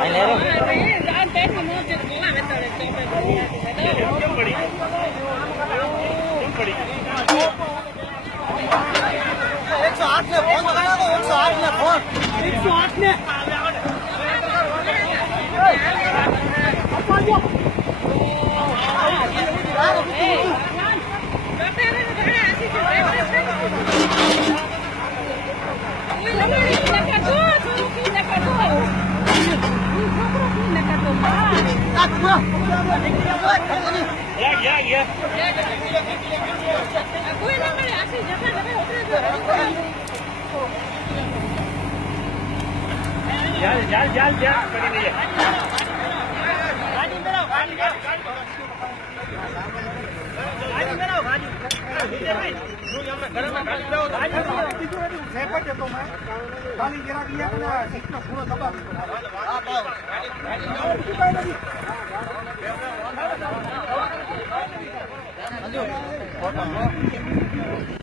Anh lấy đâu? Anh té thì nó chết cũng làm cái tờ này cho mày bड़ी. एक सौ आठ में phone लगाया तो 108 में फोन 108 में जाल पड़ी नहीं है। गाड़ी मेरा खाली गिरा दिया ना सीट में पूरा दबा